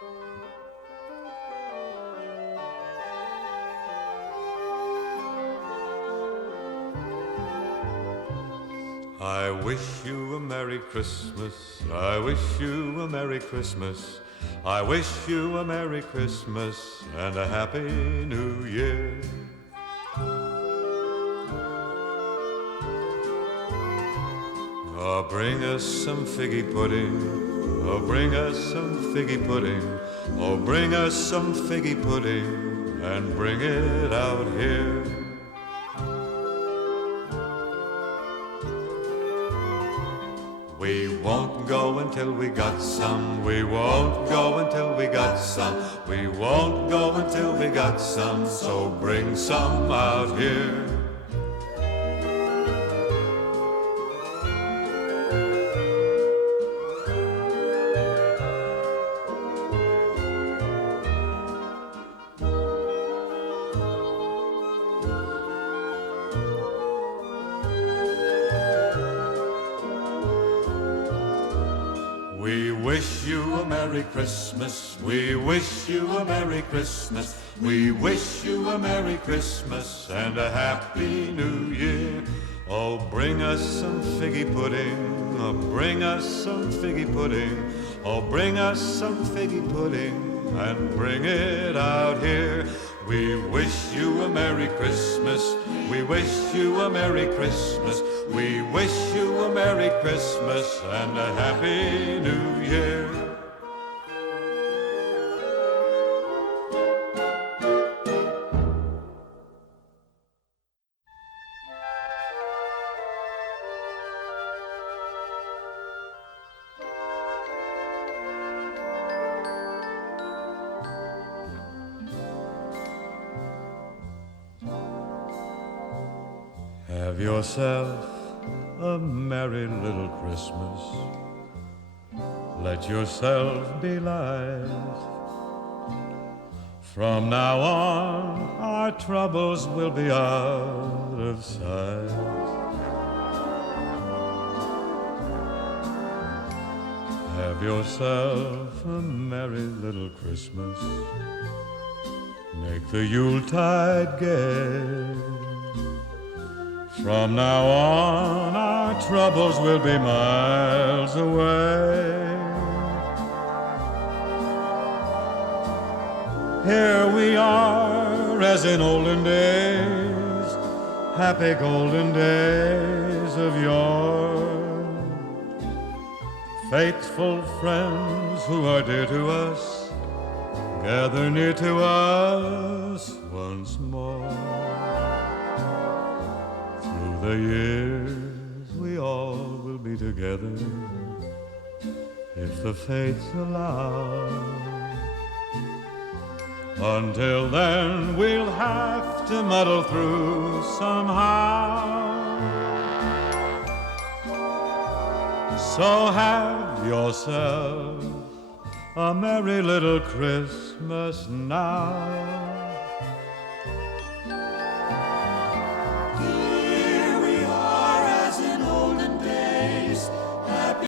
I wish you a Merry Christmas. I wish you a Merry Christmas. I wish you a Merry Christmas and a Happy New Year. Oh, bring us some figgy pudding. Oh, bring us some figgy pudding. Oh, bring us some figgy pudding and bring it out here. We won't go until we got some. We won't go until we got some. We won't go until we got some. So bring some out here. We wish you a Merry Christmas. We wish you a Merry Christmas. We wish you a Merry Christmas and a Happy New Year. Oh, bring us some figgy pudding. Oh, bring us some figgy pudding. Oh, bring us some figgy pudding and bring it out here. We wish you a Merry Christmas. We wish you a Merry Christmas. We wish you a Merry Christmas and a Happy New Year. Have yourself a merry little Christmas. Let yourself be light. From now on, our troubles will be out of sight. Have yourself a merry little Christmas. Make the Yuletide gay. From now on, our troubles will be miles away. Here we are, as in olden days, happy golden days of yore. Faithful friends who are dear to us, gather near to us once more. The years we all will be together, if the fates allow. Until then we'll have to muddle through somehow. So have yourself a merry little Christmas now.